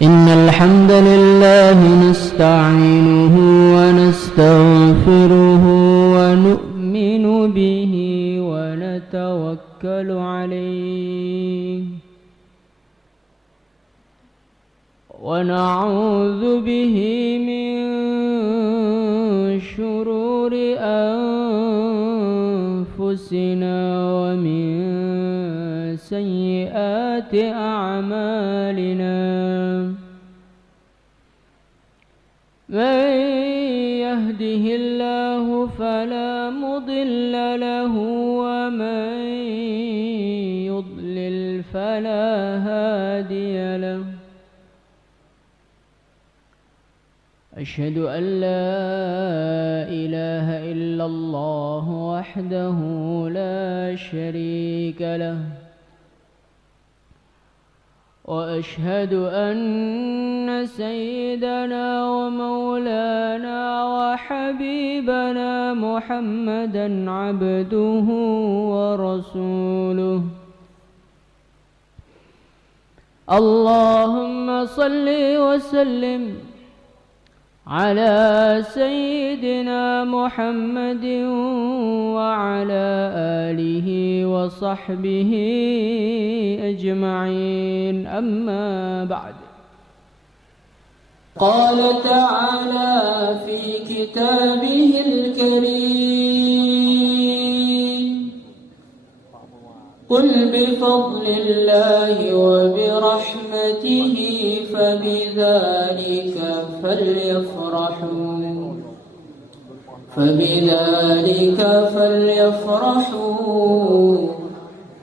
إن الحمد لله نستعينه ونستغفره ونؤمن به ونتوكل عليه ونعوذ به من شرور أنفسنا ومن سيئات أعمالنا من يهده الله فلا مضل له ومن يضلل فلا هادي له أشهد أن لا إله إلا الله وحده لا شريك له وأشهد أن سيدنا ومولانا وحبيبنا محمدا عبده ورسوله اللهم صل وسلم على سيدنا محمد وعلى آله وصحبه أجمعين أما بعد قال تعالى في كتابه الكريم قل بفضل الله وبرحمته فبذلك فليفرحوا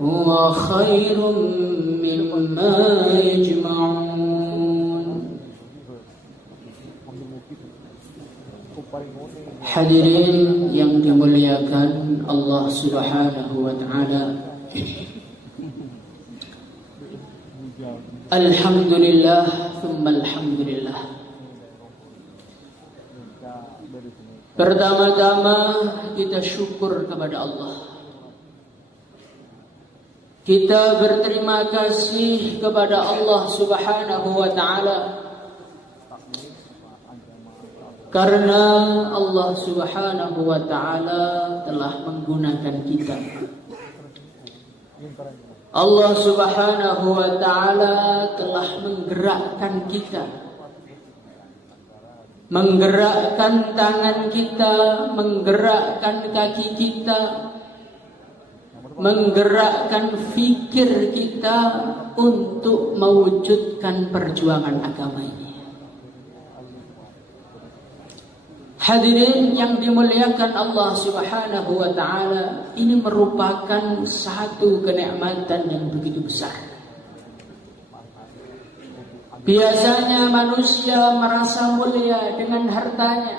هو خير مما يجمعون. Hadirin yang dimuliakan Allah Subhanahu wa taala. Alhamdulillah thumma alhamdulillah. Pertama-tama kita syukur kepada Allah. Kita berterima kasih kepada Allah Subhanahu wa taala karena Allah Subhanahu wa taala telah menggunakan kita. Allah Subhanahu wa taala telah menggerakkan kita, menggerakkan tangan kita, menggerakkan kaki kita, menggerakkan fikir kita untuk mewujudkan perjuangan agama ini. Hadirin yang dimuliakan Allah Subhanahu wa taala, ini merupakan satu kenikmatan yang begitu besar. Biasanya manusia merasa mulia dengan hartanya.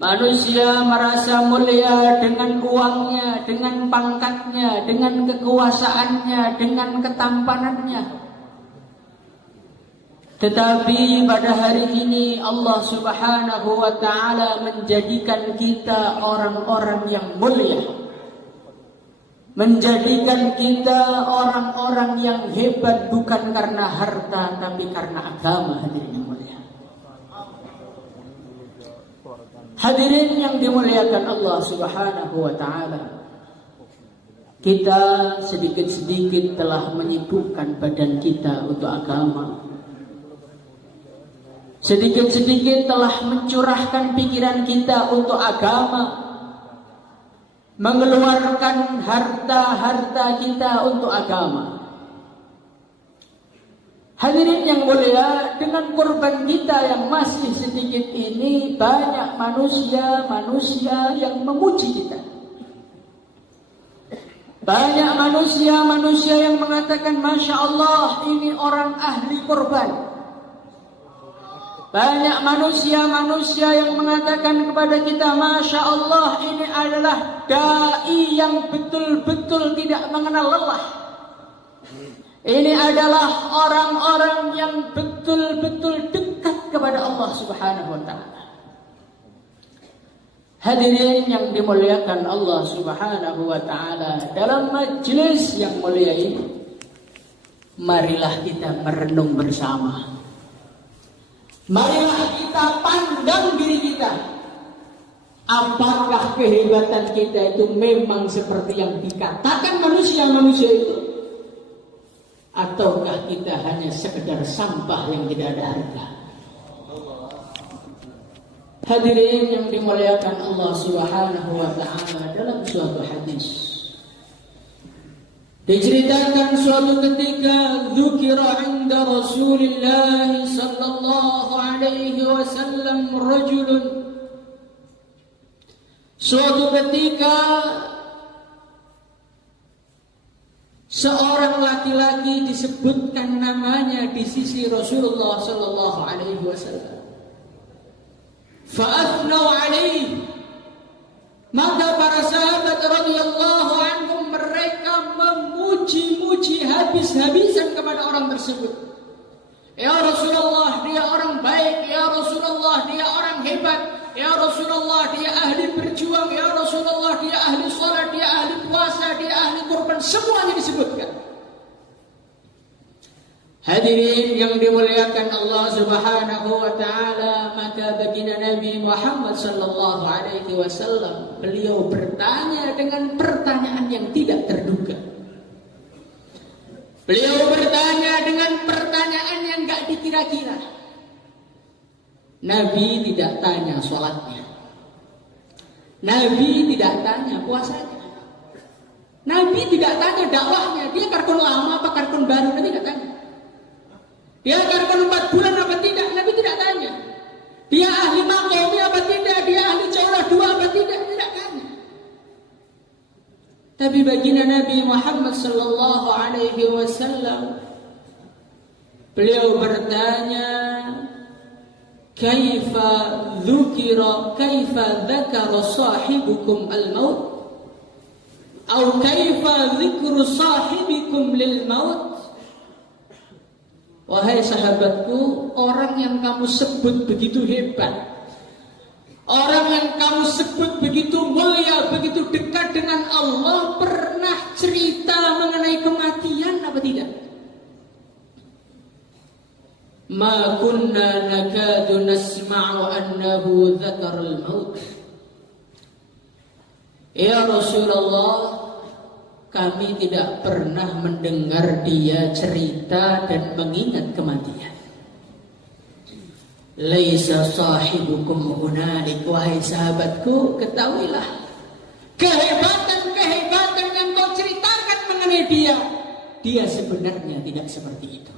Manusia merasa mulia dengan uangnya, dengan pangkatnya, dengan kekuasaannya, dengan ketampanannya. Tetapi pada hari ini Allah Subhanahu wa taala menjadikan kita orang-orang yang mulia. Menjadikan kita orang-orang yang hebat bukan karena harta tapi karena agama, hadirin yang mulia. Hadirin yang dimuliakan Allah Subhanahu wa taala. Kita sedikit-sedikit telah menyibukkan badan kita untuk agama. Sedikit-sedikit telah mencurahkan pikiran kita untuk agama, mengeluarkan harta-harta kita untuk agama. Hadirin yang mulia, dengan korban kita yang masih sedikit ini, banyak manusia yang memuji kita. Banyak manusia yang mengatakan, Masya Allah, ini orang ahli korban. Banyak manusia yang mengatakan kepada kita, Masya Allah, ini adalah da'i yang betul-betul tidak mengenal lelah. Ini adalah orang-orang yang betul-betul dekat kepada Allah Subhanahu wa ta'ala. Hadirin yang dimuliakan Allah Subhanahu wa ta'ala, dalam majelis yang mulia ini Marilah kita merenung bersama. Marilah kita pandang diri kita. Apakah kehebatan kita itu memang seperti yang dikatakan manusia-manusia itu? Ataukah kita hanya sekedar sampah yang tidak ada harga? Hadirin yang dimuliakan Allah Subhanahu wa taala, dalam suatu hadis diceritakan suatu ketika dzukira 'inda Rasulillah sallallahu alaihi wasallam rajulun. Suatu ketika seorang laki-laki disebutkan namanya di sisi Rasulullah sallallahu alaihi wasallam. Fa'athnau alaihi, maka para sahabat radhiyallahu anhum mereka memuji-muji habis-habisan kepada orang tersebut. Ya Rasulullah, dia orang baik. Ya Rasulullah, dia orang hebat. Ya Rasulullah, dia ahli berjuang. Ya Rasulullah, dia ahli salat, dia ahli puasa, dia ahli kurban. Semuanya disebutkan. Hadirin yang dimuliakan Allah Subhanahu wa taala, maka baginda Nabi Muhammad sallallahu alaihi wasallam, beliau bertanya dengan pertanyaan yang tidak terduga. Beliau bertanya dengan pertanyaan yang enggak dikira-kira. Nabi tidak tanya sholatnya. Nabi tidak tanya puasanya. Nabi tidak tanya dakwahnya. Dia karkon lama apa karkon baru, Nabi tidak tanya. Dia karkon 4 bulan apa tidak, Nabi tidak tanya. Dia ahli makomi apa tidak, dia ahli jaulah 2 apa tidak tanya. Tapi baginda Nabi Muhammad sallallahu alaihi wasallam, beliau bertanya, kaifa dzakara sahibukum al-maut? Atau kaifa dzikru sahibikum lil maut? Wahai sahabatku, orang yang kamu sebut begitu hebat, orang yang kamu sebut begitu mulia, begitu dekat dengan Allah, pernah cerita mengenai kematian apa tidak? Ma kunna nakadu nasma'u annahu dzakara al-maut. Ya Rasulullah, kami tidak pernah mendengar dia cerita dan mengingat kematian. Laisa sahibukum hunalik. Wahai sahabatku, ketahuilah kehebatan yang kau ceritakan mengenai dia sebenarnya tidak seperti itu.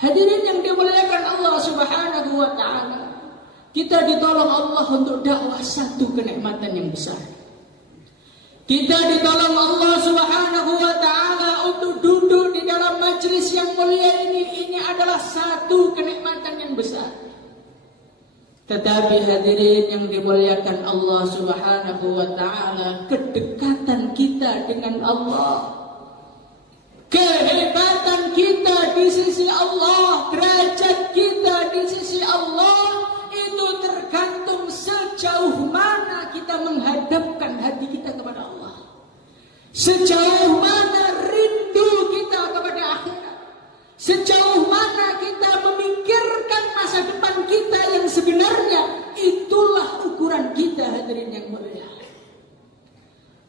Hadirin yang dimuliakan Allah Subhanahu wa taala, kita ditolong Allah untuk dakwah satu kenikmatan yang besar. Kita ditolong Allah Subhanahu wa taala untuk duduk di dalam majelis yang mulia ini. Ini adalah satu kenikmatan yang besar. Tetapi hadirin yang dimuliakan Allah Subhanahu wa taala, kedekatan kita dengan Allah, kehebatan kita di sisi Allah, derajat kita di sisi Allah, itu tergantung sejauh mana kita menghadapkan hati kita kepada Allah. Sejauh mana rindu kita kepada akhirat. Sejauh mana kita memikirkan masa depan kita yang sebenarnya. Itulah ukuran kita, hadirin yang mulia.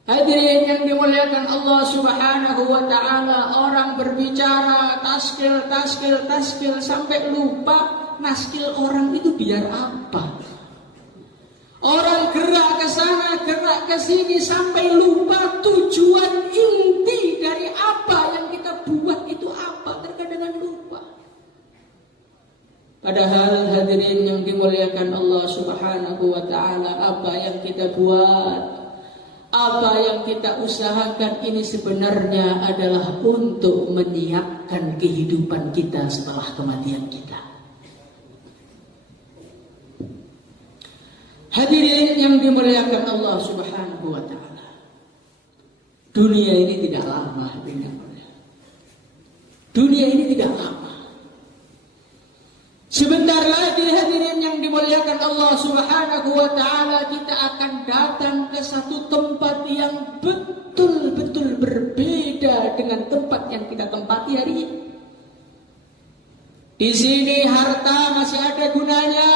Hadirin yang dimuliakan Allah Subhanahu wa taala, orang berbicara taskil sampai lupa naskil orang itu biar apa. Orang gerak ke sana, gerak ke sini sampai lupa tujuan inti dari apa yang kita buat itu apa, terkadang lupa. Padahal hadirin yang dimuliakan Allah Subhanahu wa taala, apa yang kita buat, apa yang kita usahakan ini sebenarnya adalah untuk menyiapkan kehidupan kita setelah kematian kita. Hadirin yang dimuliakan Allah Subhanahu wa taala, dunia ini tidak lama, dunia ini tidak lama. Sebentar lagi hadirin yang dimuliakan Allah Subhanahu wa taala, kita akan datang ke satu tempat yang betul-betul berbeda dengan tempat yang kita tempati hari ini. Di sini harta masih ada gunanya.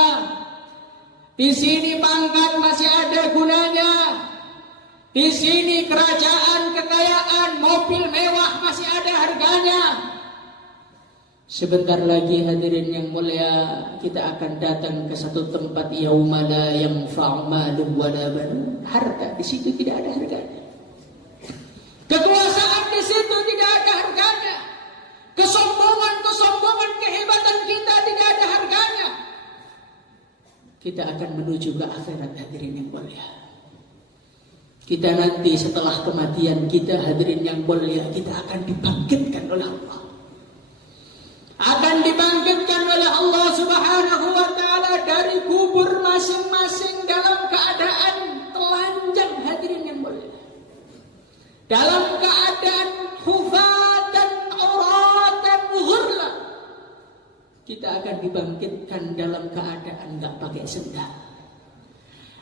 Di sini pangkat masih ada gunanya. Di sini kerajaan, kekayaan, mobil mewah masih ada harganya. Sebentar lagi hadirin yang mulia, kita akan datang ke satu tempat yauma la yanfa'u malun wala banun. Harta di situ tidak ada harganya. Kekuasaan di situ tidak ada harganya. Kesombongan, kehebatan kita tidak ada harganya. Kita akan menuju ke akhirat hadirin yang mulia. Kita nanti setelah kematian kita hadirin yang mulia, kita akan dibangkitkan oleh Allah. Akan dibangkitkan oleh Allah Subhanahu wa ta'ala dari kubur masing-masing dalam keadaan telanjang hadirin yang mulia. Dalam keadaan hufatan, uratan, ghurla. Kita akan dibangkitkan dalam keadaan enggak pakai sendal.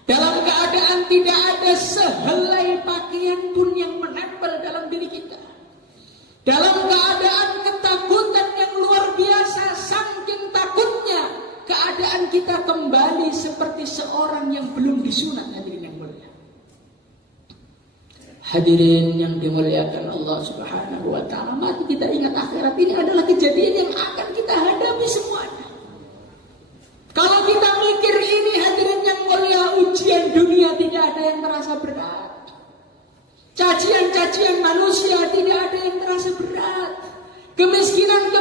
Dalam keadaan tidak ada sehelai pakaian pun yang menempel dalam diri kita. Dalam keadaan ketakutan yang luar biasa, saking takutnya keadaan kita kembali seperti seorang yang belum disunat hadirin yang mulia. Hadirin yang dimuliakan Allah Subhanahu wa ta'ala, mari kita ingat akhirat ini adalah kejadian yang akan kita hadapi semuanya. Kalau kita mikir ini hadirin yang mulia, ujian dunia tidak ada yang terasa berat. Cacian-cacian manusia tidak ada yang terasa berat. Kemiskinan,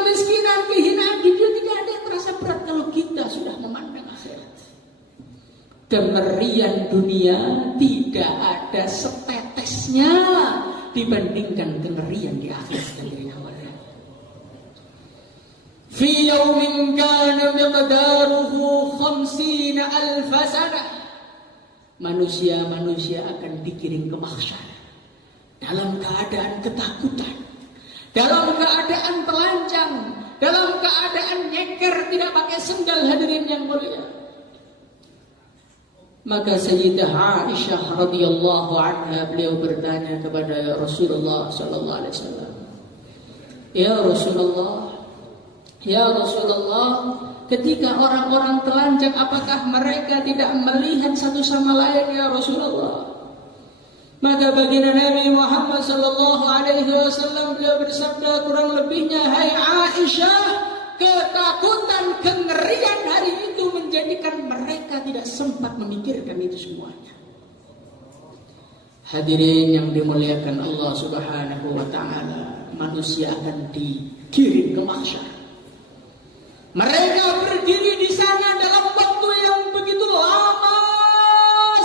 kehinaan dunia tidak ada yang terasa berat kalau kita sudah memandang akhirat. Kemerian dunia tidak ada setetesnya dibandingkan kengerian di akhirat hadirin awalnya. Fi yaumin kana miqdaruhu 50,000 sanah. Manusia akan dikirim ke mahsyar dalam keadaan ketakutan, dalam keadaan telanjang, dalam keadaan nyeker tidak pakai sendal hadirin yang mulia. Maka Sayyidah Aisyah radhiyallahu anha beliau bertanya kepada Rasulullah sallallahu alaihi wasallam, Ya Rasulullah, ketika orang-orang telanjang apakah mereka tidak melihat satu sama lain ya Rasulullah? Maka baginda Nabi Muhammad sallallahu alaihi wasallam beliau bersabda kurang lebihnya, hai Aisyah, ketakutan kengerian hari itu menjadikan mereka tidak sempat memikirkan itu semuanya. Hadirin yang dimuliakan Allah Subhanahu wa ta'ala, manusia akan dikirim ke mahsyar. Mereka berdiri di sana dalam waktu yang begitu lama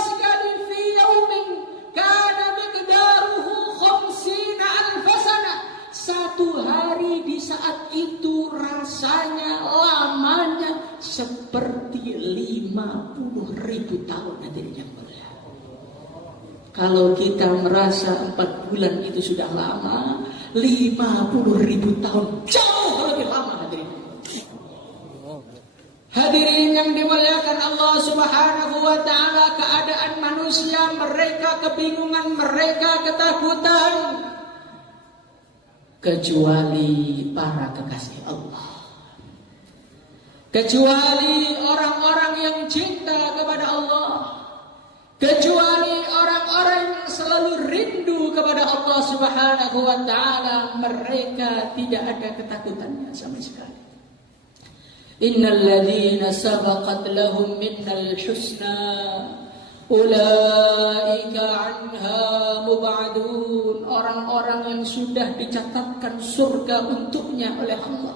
sekali. Fi yaumin kana miqdaruhu 50,000 sanah. Satu hari di saat itu rasanya lamanya seperti 50.000 tahun hadirin yang mulia. Kalau kita merasa 4 bulan itu sudah lama, 50.000 tahun jauh lebih lama hadirin. Hadirin yang dimuliakan Allah Subhanahu wa ta'ala, keadaan manusia, mereka kebingungan, mereka ketakutan. Kecuali para kekasih Allah, kecuali orang-orang yang cinta kepada Allah, kecuali orang-orang yang selalu rindu kepada Allah Subhanahu wa ta'ala, mereka tidak ada ketakutannya sama sekali. Innal ladzina sabaqat lahum minnal husna ulaika anha mub'adun. Orang-orang yang sudah dicatatkan surga untuknya oleh Allah,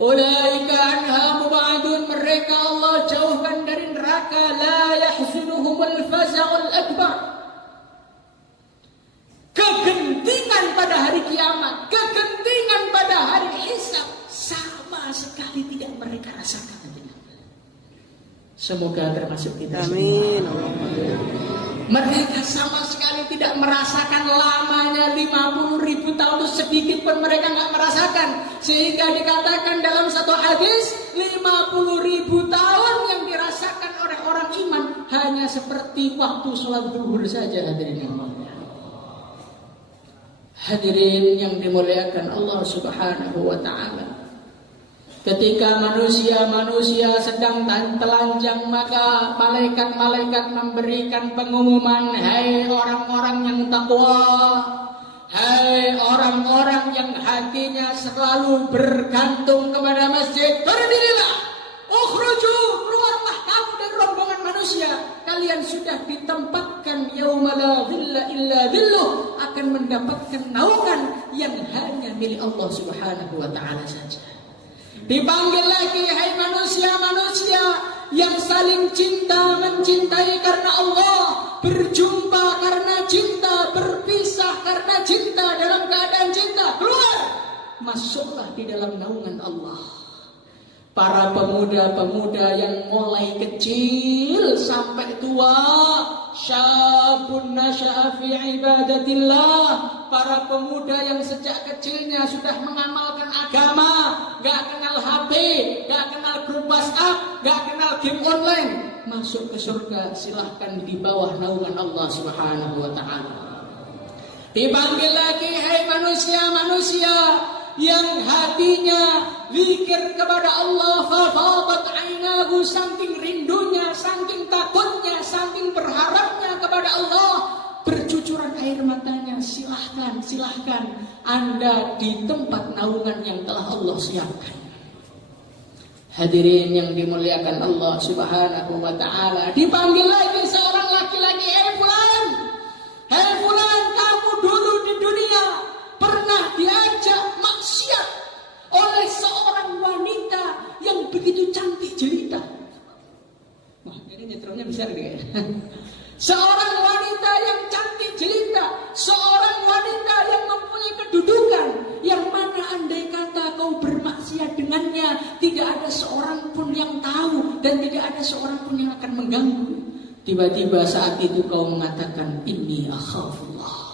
ulaika anha mub'adun, mereka Allah jauhkan dari neraka. La yahzunuhumul faza'ul akbar. Kegentingan pada hari kiamat, kegentingan pada hari hisab sama sekali tidak mereka rasakan. Semoga termasuk kita. Amin. Mereka sama sekali tidak merasakan lamanya 50.000 tahun itu, sedikit pun mereka nggak merasakan. Sehingga dikatakan dalam satu hadis, 50.000 tahun yang dirasakan oleh orang iman hanya seperti waktu sholat zuhur saja hadirin yang mulia. Hadirin yang dimuliakan Allah Subhanahu wa ta'ala, ketika manusia sedang telanjang, maka malaikat-malaikat memberikan pengumuman, hai orang-orang yang takwa, hai orang-orang yang hatinya selalu bergantung kepada masjid, berdirilah, ukhruju, keluarlah kamu dari rombongan manusia, kalian sudah ditempatkan yauma la dhilla illa dhilluh, akan mendapatkan naungan yang hanya milik Allah Subhanahu wa ta'ala saja. Dipanggil lagi, hai manusia-manusia yang saling cinta, mencintai karena Allah, berjumpa karena cinta, berpisah karena cinta, dalam keadaan cinta, keluar, masuklah di dalam naungan Allah. Para pemuda-pemuda yang mulai kecil sampai tua, syabun nasya'a fi ibadatillah, para pemuda yang sejak kecilnya sudah mengamalkan agama, gak kenal HP, gak kenal grup WhatsApp, gak kenal game online, masuk ke surga silahkan di bawah naungan Allah Subhanahu wa ta'ala. Dipanggil lagi, hai manusia-manusia yang hatinya zikir kepada Allah, fafadat ainahu, saking rindunya, saking takutnya, saking berharapnya kepada Allah, bercucuran air matanya, silahkan Anda di tempat naungan yang telah Allah siapkan. Hadirin yang dimuliakan Allah Subhanahu wa ta'ala, dipanggil lagi seorang laki-laki, hei fulan, kamu dulu di dunia pernah diajak maksiat oleh seorang wanita yang begitu cantik jelita. Wah, ini nyetrumnya besar nih. Seorang wanita yang cantik jelita, seorang wanita yang mempunyai kedudukan, yang mana andai kata kau bermaksiat dengannya, tidak ada seorang pun yang tahu dan tidak ada seorang pun yang akan mengganggu. Tiba-tiba saat itu kau mengatakan, inni akhafullah.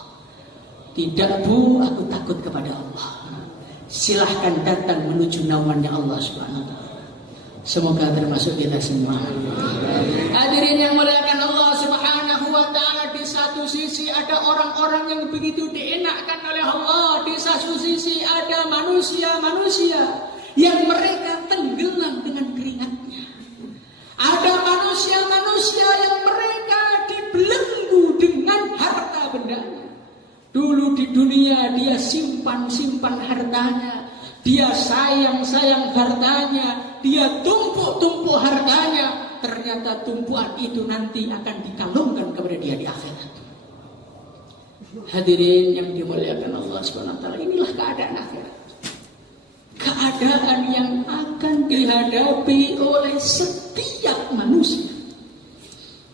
Tidak bu, aku takut kepada Allah. Silahkan datang menuju naungannya Allah Subhanahu wa ta'ala. Semoga termasuk kita semua. Hadirin yang muliakan Allah Subhanahu wa ta'ala, di satu sisi ada orang-orang yang begitu dienakkan oleh Allah, di satu sisi ada manusia-manusia yang mereka tenggelam dengan keringatnya. Ada manusia-manusia yang mereka dibelenggu dengan harta bendanya. Dulu di dunia dia simpan hartanya, dia sayang hartanya, dia tumpuk hartanya. Ternyata tumpuan itu nanti akan dikalungkan kepada dia di akhirat. Hadirin yang dimuliakan Allah SWT, inilah keadaan akhirat. Keadaan yang akan dihadapi oleh setiap manusia.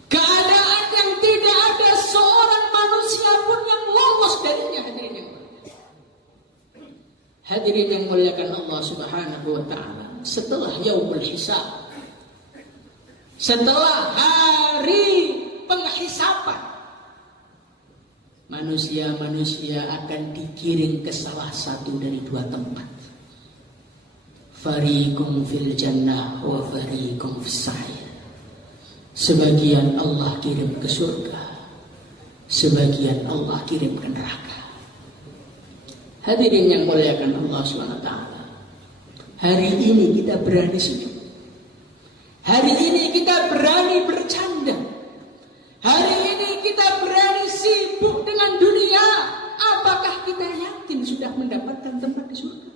Keadaan yang tidak ada seorang manusia pun yang lolos darinya. Hadirin yang muliakan Allah Subhanahu wa ta'ala, setelah yaumul hisab, setelah hari penghisaban, manusia-manusia akan dikirim ke salah satu dari dua tempat. Fariqum fil jannah wa fariqum fis sa'ir. Sebagian Allah kirim ke surga, sebagian Allah kirim ke neraka. Hadirin yang muliakan Allah SWT, hari ini kita berani senyum, hari ini kita berani bercanda, hari ini kita berani sibuk dengan dunia. Apakah kita yakin sudah mendapatkan tempat di surga?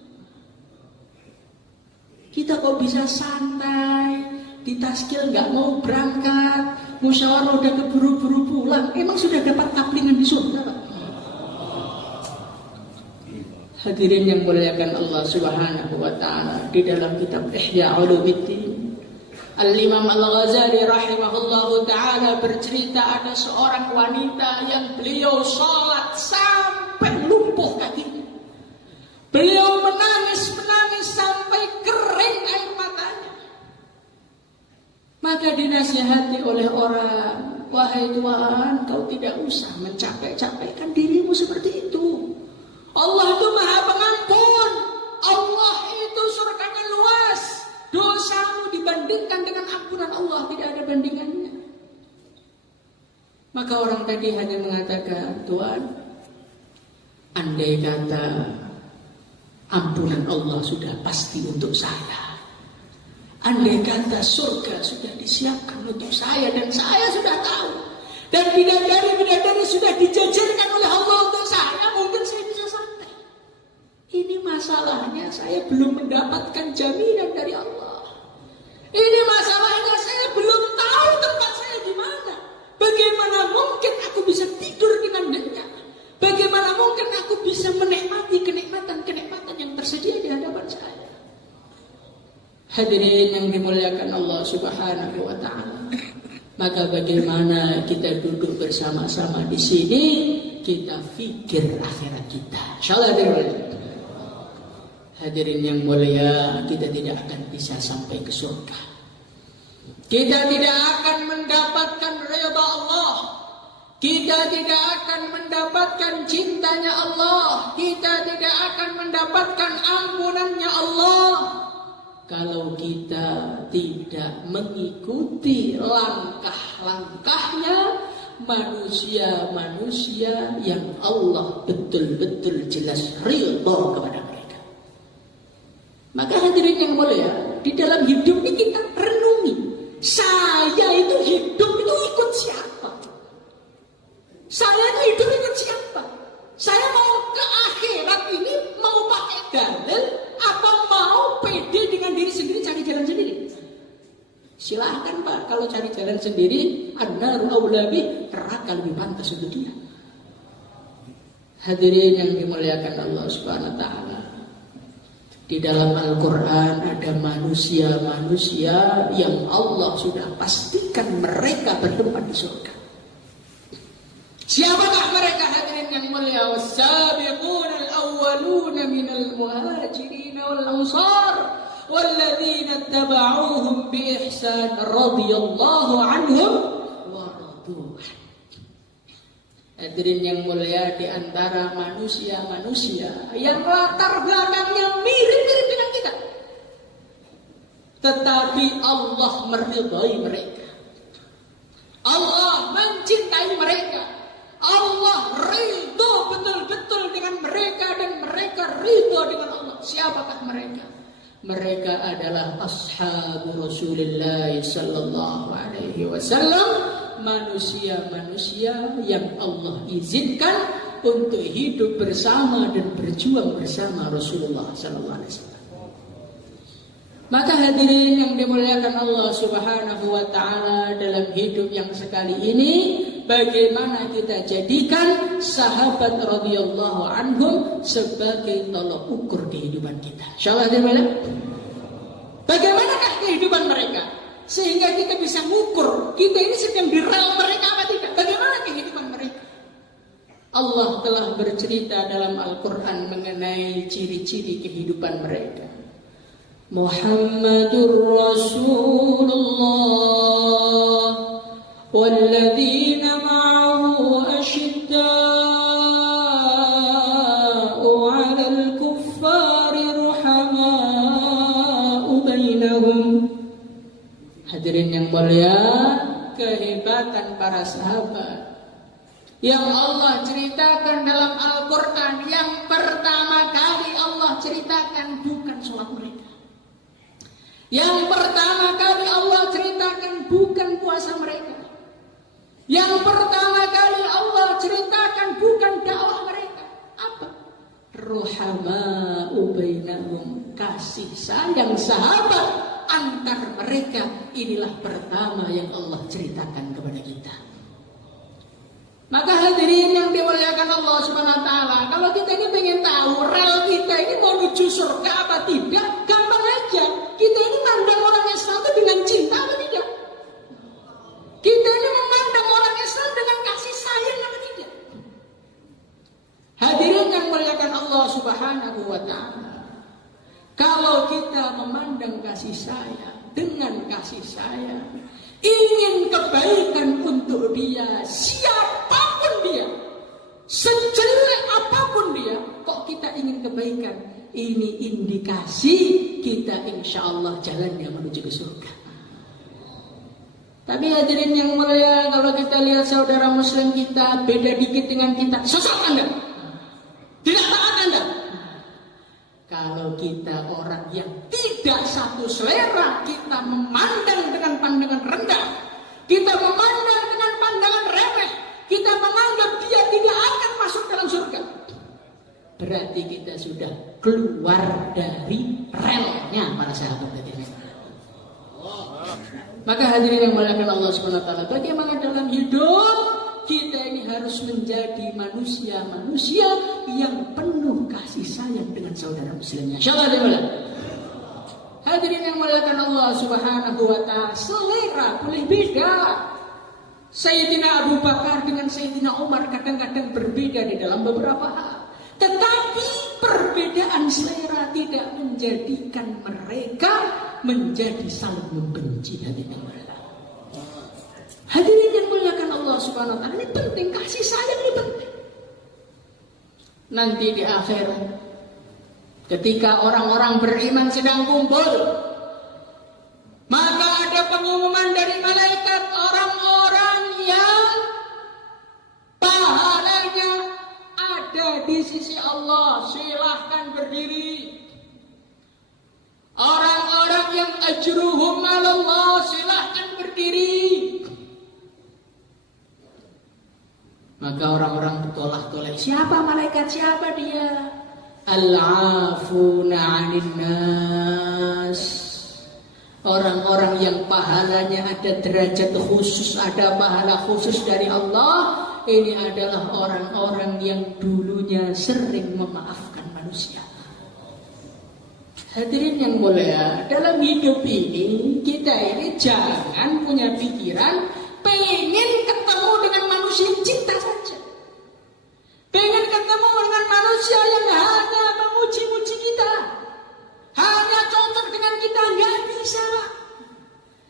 Kita kok bisa santai, ditaskil nggak mau berangkat, musyawarah udah keburu-buru pulang, emang sudah dapat kaplingan di surga, Pak? Hadirin yang muliakan Allah Subhanahu wa ta'ala, di dalam kitab Ihya Ulumuddin, Al-Imam Al-Ghazali rahimahullahu ta'ala bercerita ada seorang wanita yang beliau sholat sampai lumpuh kakinya. Beliau menangis sampai kering air matanya. Maka dinasihati oleh orang, wahai Tuhan, kau tidak usah mencapek-capekkan dirimu seperti itu. Allah itu Maha Pengampun. Allah itu surganya luas. Dosamu dibandingkan dengan ampunan Allah tidak ada bandingannya. Maka orang tadi hanya mengatakan, Tuhan, andai kata ampunan Allah sudah pasti untuk saya, andai kata surga sudah disiapkan untuk saya dan saya sudah tahu, dan bidadari-bidadari sudah dijajarkan oleh Allah untuk saya, mungkin saya bisa santai. Ini masalahnya saya belum mendapatkan jaminan dari Allah. Ini masalahnya saya belum tahu tempat saya di mana. Bagaimana mungkin aku bisa tidur dengan nyenyak? Bagaimana mungkin aku bisa menikmati kenikmatan-kenikmatan yang tersedia di hadapan saya? Hadirin yang dimuliakan Allah Subhanahu wa taala. Maka bagaimana kita duduk bersama-sama di sini, kita fikir akhirat kita. Insyaallah hadirin yang mulia, kita tidak akan bisa sampai ke surga. Kita tidak akan mendapatkan ridha Allah. Kita tidak akan mendapatkan cintanya Allah. Kita tidak akan mendapatkan ampunannya Allah kalau kita tidak mengikuti langkah-langkahnya manusia-manusia yang Allah betul-betul jelas ridha kepada mereka. Maka hadirin yang mulia, di dalam hidup ini kita renungi, saya itu hidup itu ikut siapa? Saya itu hidup ikut siapa? Saya mau ke akhirat ini mau pakai dalil apa mau pede dengan diri sendiri cari jalan sendiri? Silahkan Pak, kalau cari jalan sendiri, an-naru aula bih, neraka lebih pantas untuk dia. Hadirin yang dimuliakan Allah Subhanahu wa taala. Di dalam Al-Quran ada manusia-manusia yang Allah sudah pastikan mereka bertempat di surga. Siapakah mereka hadirin yang mulia? Was-sabiquna al-awwaluna minal muhajirin wal ansar walladzina ittaba'uuhum bi ihsan radhiyallahu anhum wa radu an. Hadirin yang mulia, di antara manusia-manusia yang latar belakangnya mirip-mirip dengan kita, tetapi Allah meridai mereka, Allah mencintai mereka, Allah ridho betul-betul dengan mereka dan mereka ridho dengan Allah. Siapakah mereka? Mereka adalah ashabu Rasulullah sallallahu alaihi wasallam, manusia-manusia yang Allah izinkan untuk hidup bersama dan berjuang bersama Rasulullah sallallahu alaihi wasallam. Maka hadirin yang dimuliakan Allah Subhanahu wa taala, dalam hidup yang sekali ini bagaimana kita jadikan sahabat radhiyallahu anhum sebagai tolok ukur kehidupan kita. Insyaallah bagaimanakah kehidupan mereka sehingga kita bisa mengukur kita ini sedang di rel mereka apa tidak? Bagaimana kehidupan mereka? Allah telah bercerita dalam Al-Quran mengenai ciri-ciri kehidupan mereka. Muhammadur Rasulullah walladzina ma'ahu asyidda'u 'alal kuffari ruhama'u bainahum. Hadirin yang mulia, kehebatan para sahabat yang Allah ceritakan dalam Al-Quran, yang pertama kali Allah ceritakan bukan sholat mereka, yang pertama kali Allah ceritakan bukan puasa mereka, yang pertama kali Allah ceritakan bukan dakwah mereka. Apa? Ruhama'u bainahum, kasih sayang sahabat antar mereka, inilah pertama yang Allah ceritakan kepada kita. Maka hadirin yang dimuliakan Allah Subhanahu wa taala, kalau kita ini pengen tahu rel kita ini mau menuju surga apa tidak, gampang aja. Kita ini mandang orang Islam itu dengan cinta atau tidak? Kita ini memandang orang Islam dengan kasih sayang atau tidak? Hadirin yang dimuliakan Allah Subhanahu wa taala, kalau kita memandang kasih sayang dengan kasih sayang, ingin kebaikan untuk dia, siapapun dia, sejelek apapun dia, kok kita ingin kebaikan, ini indikasi kita insya Allah jalannya menuju ke surga. Tapi hadirin yang mulia, kalau kita lihat saudara muslim kita beda dikit dengan kita, sesat Anda. Di kita orang yang tidak satu selera, kita memandang dengan pandangan rendah, kita memandang dengan pandangan remeh, kita menganggap dia tidak akan masuk dalam surga, berarti kita sudah keluar dari relnya para sahabat tadi. Maka hadirin yang muliakan Allah Subhanahu wa taala, bagaimana dalam hidup kita ini harus menjadi manusia-manusia yang penuh kasih sayang dengan saudara muslimnya. Insyaallah. Hadirin yang muliakan Allah Subhanahu wa taala, selera boleh beda. Sayyidina Abu Bakar dengan Sayyidina Umar kadang-kadang berbeda di dalam beberapa hal. Tetapi perbedaan selera tidak menjadikan mereka menjadi saling membenci. Hadirin yang muliakan Allah Subhanahu wa taala, ini penting, kasih sayang ini penting. Nanti di akhirat ketika orang-orang beriman sedang kumpul, maka ada pengumuman dari malaikat, orang-orang yang pahalanya ada di sisi Allah silahkan berdiri. Orang-orang yang ajruhum 'alallah silahkan berdiri. Maka orang-orang bertolak-tolak, siapa malaikat, siapa dia? Al-'afuna 'anil nas. Orang-orang yang pahalanya ada derajat khusus, ada pahala khusus dari Allah. Ini adalah orang-orang yang dulunya sering memaafkan manusia. Hadirin yang mulia, dalam hidup ini kita ini jangan punya pikiran pengen ketemu dengan manusia cinta saja, pengen ketemu dengan manusia yang hanya memuji-muji kita, hanya cocok dengan kita. Nggak bisa.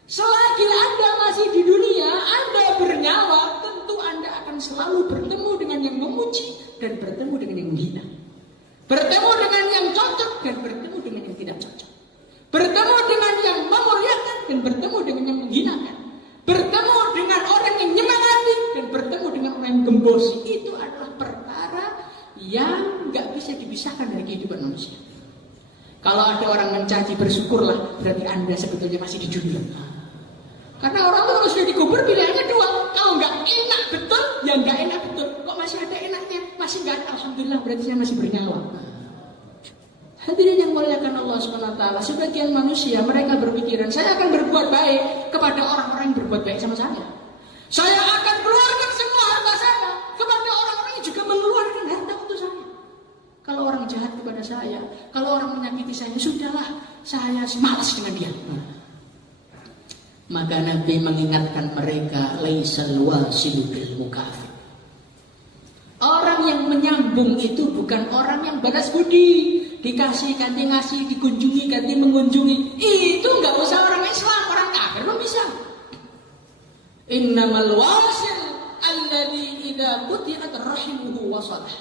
Selagi Anda masih di dunia, Anda bernyawa, tentu Anda akan selalu bertemu dengan yang memuji dan bertemu dengan yang menghina, bertemu dengan yang cocok dan bertemu dengan yang tidak cocok, bertemu dengan yang memuliakan dan bertemu dengan yang menghinakan, bertemu dengan orang yang nyemangati dan bertemu dengan orang yang gembosi. Itu adalah perkara yang nggak bisa dipisahkan dari kehidupan manusia. Kalau ada orang mencaci, bersyukurlah, berarti Anda sebetulnya masih di dunia. Karena orang itu kalau sudah dikubur pilihannya dua, kalau nggak enak betul, ya nggak enak betul. Kok masih ada enaknya? Masih nggak, alhamdulillah, berarti saya masih bernyawa. Hadirin yang muliakan Allah Subhanahu wa taala, sebagian manusia mereka berpikiran, saya akan berbuat baik kepada orang-orang yang berbuat baik sama saya. Saya akan keluarkan semua harta saya kepada orang-orang yang juga mengeluarkan harta untuk saya. Kalau orang jahat kepada saya, kalau orang menyakiti saya, sudahlah, saya malas dengan dia. Maka Nabi mengingatkan mereka, laisal wasilu bil mukafir. Orang yang menyambung itu bukan orang yang balas budi. Dikasih ganti ngasih, dikunjungi ganti mengunjungi. Itu nggak usah orang Islam, orang kafir belum bisa. Innamal wasil alladzi idza quti'at rahimuhu wasalah.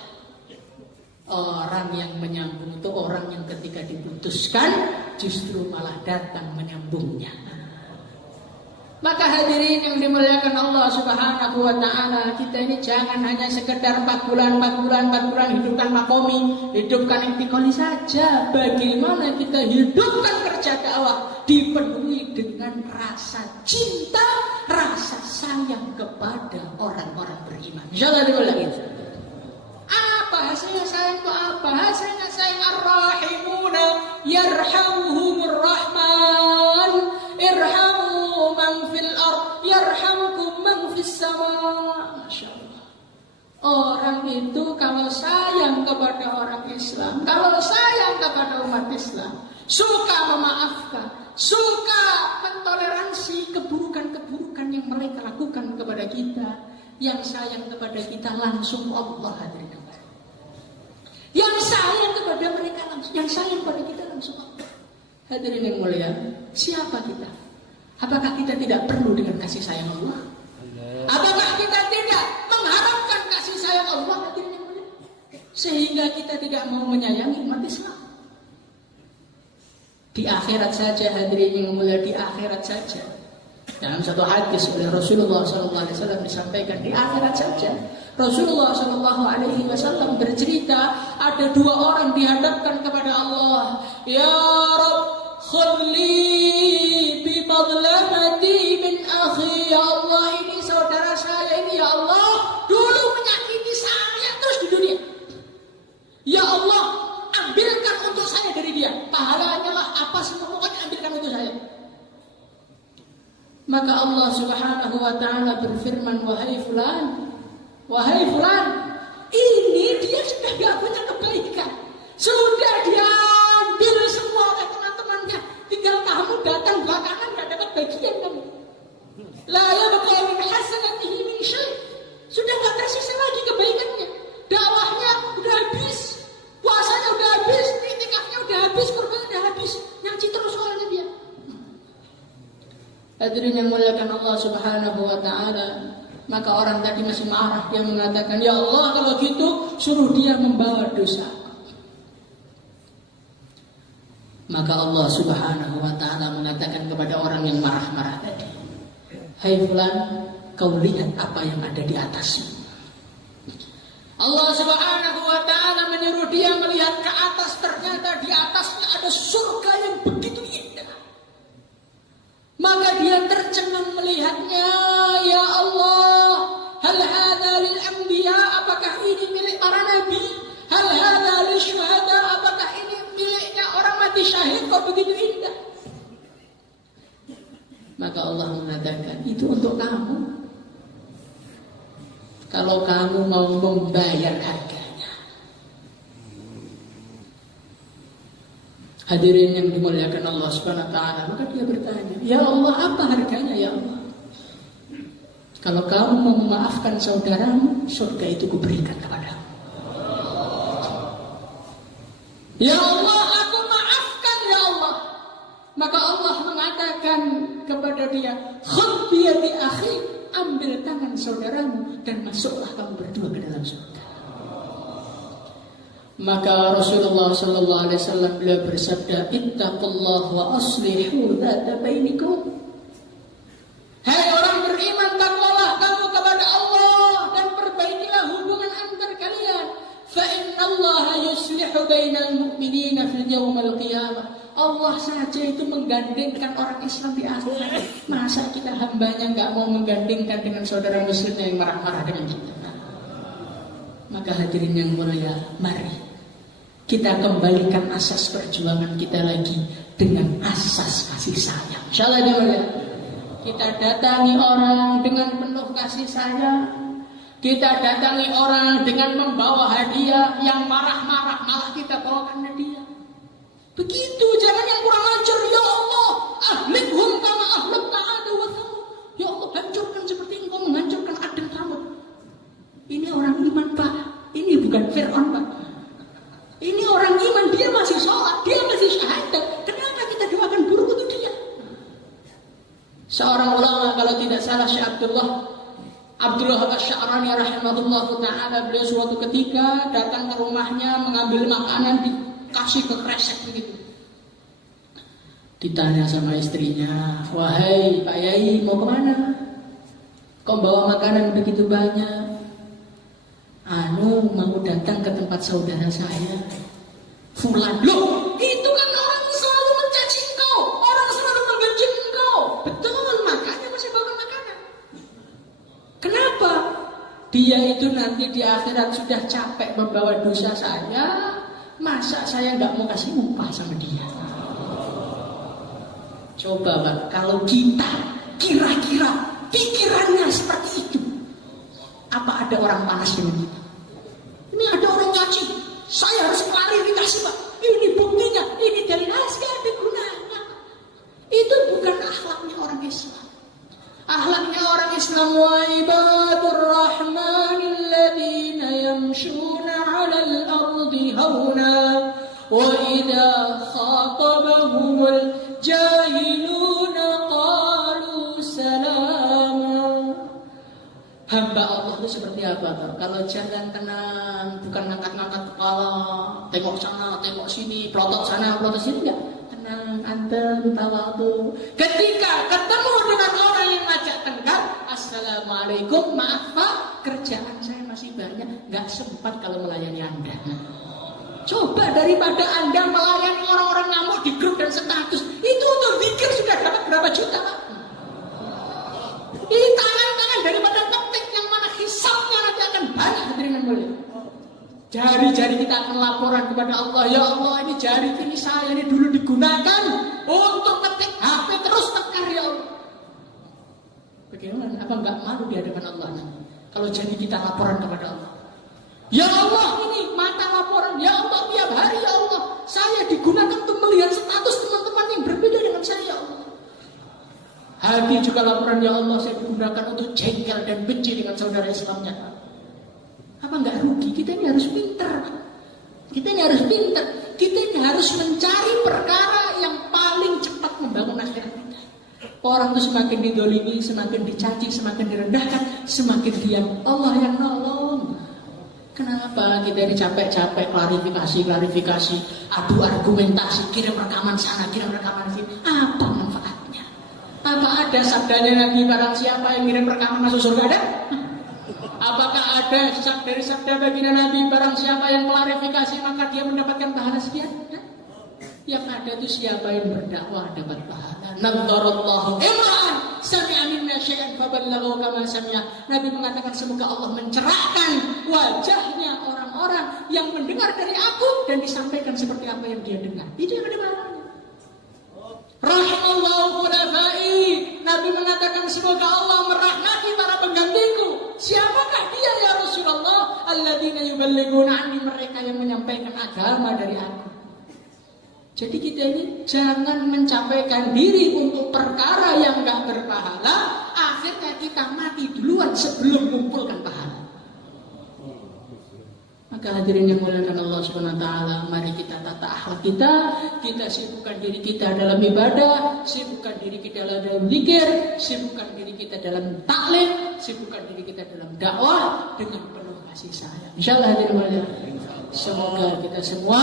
Orang yang menyambung itu orang yang ketika diputuskan justru malah datang menyambungnya. Maka hadirin yang dimuliakan Allah Subhanahu wa taala, kita ini jangan hanya sekedar 4 bulan hidupkan makomi, hidupkan intikoli saja. Bagaimana kita hidupkan kerja dakwah dipenuhi dengan rasa cinta, rasa sayang kepada orang-orang beriman. Insyaallah dimulai. Apa hasilnya sayang itu apa? Hasilnya sayang ar-rahimuna yarhamuhumur rahman. Irhamu man fil ard yarhamkum man fis sama. Masyaallah. Orang itu kalau sayang kepada orang Islam, kalau sayang kepada umat Islam, suka memaafkan, suka mentoleransi keburukan-keburukan yang mereka lakukan kepada kita, yang sayang kepada kita langsung Allah hadirin. Yang sayang kepada mereka langsung, yang sayang kepada kita langsung Allah. Hadirin yang mulia, siapa kita? Apakah kita tidak perlu dengan kasih sayang Allah? Apakah kita tidak mengharapkan kasih sayang Allah? Hadirin yang mulia, sehingga kita tidak mau menyayangi umat Islam. Di akhirat saja hadirin yang mulia, di akhirat saja. Dalam satu hadis oleh Rasulullah SAW disampaikan, di akhirat saja Rasulullah Shallallahu Alaihi Wasallam bercerita, ada dua orang dihadapkan kepada Allah. Ya Rabb, khulli bi madlamati min akhi. Ya Allah, ini saudara saya ini, ya Allah, dulu menyakiti saya terus di dunia. Ya Allah, ambilkan untuk saya dari dia. Pahalanya lah apa semua, pokoknya ambilkan untuk saya. Maka Allah Subhanahu wa taala berfirman, wahai fulan, ini dia sudah gak punya kebaikan. Sudah diambil semua oleh teman-temannya. Tinggal kamu datang belakangan gak dapat bagian kamu. La yabqa min hasanatihi min syai'. Sudah gak tersisa lagi kebaikannya. Dakwahnya udah habis, puasanya udah habis, iktikafnya udah habis, kurbannya udah habis. Ngaji terus soalnya dia. Hadirin yang muliakan Allah Subhanahu wa taala. Maka orang tadi masih marah, dia mengatakan, ya Allah, kalau gitu suruh dia membawa dosa. Maka Allah Subhanahu wa taala mengatakan kepada orang yang marah-marah tadi, hai fulan, kau lihat apa yang ada di atasmu. Allah Subhanahu wa taala menyuruh dia melihat ke atas, ternyata di atasnya ada surga yang begitu indah. Maka dia tercengang melihatnya, ya Allah, hal hadza lil anbiya, apakah ini milik para nabi? Hal hadza lil syuhada, apakah ini miliknya orang mati syahid, kok begitu indah? Maka Allah mengatakan, itu untuk kamu. Kalau kamu mau membayar harganya. Hadirin yang dimuliakan Allah Subhanahu wa taala, maka dia bertanya, ya Allah, apa harganya ya Allah? Kalau kamu mau memaafkan saudaramu, surga itu kuberikan kepadamu. Ya Allah, aku maafkan ya Allah. Maka Allah mengatakan kepada dia, khudh bi yadi akhi, ambil tangan saudaramu dan masuklah kamu berdua ke dalam surga. Maka Rasulullah sallallahu alaihi wasallam beliau bersabda, ittaqullah wa aslihu dzata bainikum. Hai orang beriman, takwalah kamu kepada Allah dan perbaikilah hubungan antar kalian. Fa innallaha yuslihu bainal mu'minina fil yaumil qiyamah. Allah saja itu menggandengkan orang Islam di akhirat. Masa kita hambanya enggak mau menggandengkan dengan saudara muslimnya yang marah-marah dengan kita? Maka hadirin yang mulia, mari kita kembalikan asas perjuangan kita lagi dengan asas kasih sayang. Insyaallah ya. Kita datangi orang dengan penuh kasih sayang. Kita datangi orang dengan membawa hadiah. Yang marah-marah malah kita bawakan hadiah. Begitu, jangan yang kurang ajar. Ya Allah, ahlikhum kama ahlakta 'ada wa thamud. Ya Allah, hancurkan seperti engkau menghancurkan Ad dan Thamud. Ini orang iman, Pak. Ini bukan Fir'aun, Pak. Ini orang iman, dia masih sholat, dia masih syahadat. Kenapa kita doakan buruk untuk dia? Seorang ulama, kalau tidak salah, Syekh Abdullah Asy-Sya'rani rahimahullah ta'ala, beliau suatu ketika datang ke rumahnya mengambil makanan, dikasih ke kresek begitu. Ditanya sama istrinya, wahai Pak Yai, mau kemana? Kau bawa makanan begitu banyak? Mau datang ke tempat saudara saya fulan. Loh, itu kan orang selalu mencaci engkau, orang selalu membenci engkau. Betul, makanya masih bawa makanan. Kenapa? Dia itu nanti di akhirat sudah capek membawa dosa saya. Masa saya nggak mau kasih upah sama dia? Coba Pak, kalau kita kira-kira pikirannya seperti itu, apa ada orang panas dengan kita? Ini ada orang nyaci, saya harus klarifikasi Pak. Ini buktinya, ini dari gak ada gunanya. Itu bukan akhlaknya orang Islam. Akhlaknya orang Islam, wa ibadur rahmanil ladzina yamshuna 'alal ardi hauna wa idza khatabahumul jahiluna qalu salama. Hamba Allah itu seperti apa? Kalau jalan tenang, bukan ngangkat-ngangkat kepala, tengok sana, tengok sini, pelotot sana, pelotot sini, enggak. Tenang, anteng, tawadu. Ketika ketemu dengan orang yang ngajak tengkar, assalamualaikum, maaf Pak, kerjaan saya masih katanya nggak sempat kalau melayani Anda. Coba daripada Anda melayani orang-orang ngamuk di grup dan status, itu untuk zikir sudah dapat berapa juta, Pak? Ini tangan-tangan daripada ngetik yang mana hisabnya nanti akan banyak, hadirin yang mulia. Jari-jari kita akan laporan kepada Allah, ya Allah, ini jari ini saya ini dulu digunakan untuk ngetik HP terus tekar, ya Allah. Bagaimana? Apa enggak malu di hadapan Allah nanti? Kalau jari kita laporan kepada Allah. Ya Allah, ini mata laporan. Ya Allah, tiap hari ya Allah, saya digunakan untuk melihat status teman-teman yang berbeda dengan saya, ya Allah. Hati juga laporan, ya Allah, saya digunakan untuk jengkel dan benci dengan saudara Islamnya. Apa enggak rugi? Kita ini harus pintar. Kita ini harus pintar. Kita ini harus mencari perkara yang paling cepat membangun akhirat kita. Orang itu semakin didolimi, semakin dicaci, semakin direndahkan, semakin diam. Allah yang nolong. Kenapa kita ini capek-capek klarifikasi, adu argumentasi, kirim rekaman sana, kirim rekaman sini? Apa manfaatnya? Apa ada sabdanya Nabi barang siapa yang kirim rekaman masuk surga ada? Apakah ada dari sabda baginda Nabi barang siapa yang klarifikasi maka dia mendapatkan pahala sekian? Yang ada itu siapa yang berdakwah dapat pahala. Nadharallahu imra'an sami'a minna syai'an faballaghahu kama sami'a. Nabi mengatakan semoga Allah mencerahkan wajahnya orang-orang yang mendengar dari aku dan disampaikan seperti apa yang dia dengar. Itu yang ada pahalanya. Rahimallahu khulafai. Nabi mengatakan semoga Allah merahmati para penggantiku. Siapakah dia ya Rasulullah? Alladzina yuballighuna anni, mereka yang menyampaikan agama dari aku. Jadi kita ini jangan mencapaikan diri untuk perkara yang gak berpahala. Akhirnya kita mati duluan sebelum mengumpulkan pahala. Maka hadirin yang muliakan Allah Subhanahu wa taala, mari kita tata akhlak kita. Kita sibukkan diri kita dalam ibadah, sibukkan diri kita dalam zikir, sibukkan diri kita dalam taklim, sibukkan diri kita dalam dakwah dengan penuh kasih sayang. Insyaallah hadirin muliakan. Semoga kita semua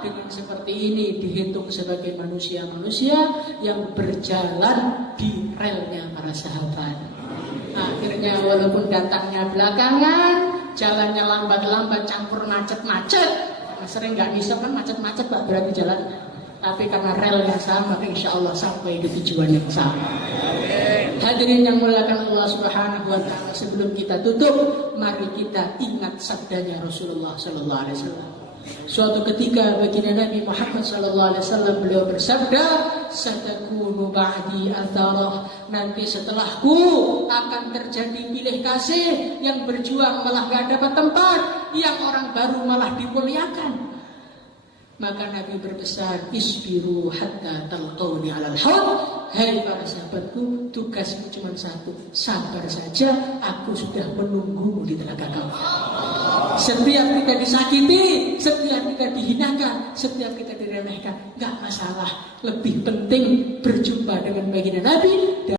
dengan seperti ini dihitung sebagai manusia-manusia yang berjalan di relnya para sahabat. Akhirnya walaupun datangnya belakangan, jalannya lambat-lambat, campur macet-macet. Karena sering nggak bisa kan macet-macet Pak berarti jalannya. Tapi karena relnya sama, insya Allah sampai di tujuan yang sama. Hadirin yang muliakan Allah Subhanahu wa taala, sebelum kita tutup, mari kita ingat sabdanya Rasulullah sallallahu alaihi wasallam. Suatu ketika baginda Nabi Muhammad sallallahu alaihi wasallam beliau bersabda, "Satakunu ba'di atharah." Nanti setelahku akan terjadi pilih kasih, yang berjuang malah gak dapat tempat, yang orang baru malah dimuliakan. Maka Nabi berpesan, "Isbiru hatta talqawni 'alal haud." Hai para sahabatku, tugasmu cuma satu, sabar saja, aku sudah menunggumu di telaga Kautsar. Setiap kita disakiti, setiap kita dihinakan, setiap kita diremehkan, gak masalah. Lebih penting berjumpa dengan baginda Nabi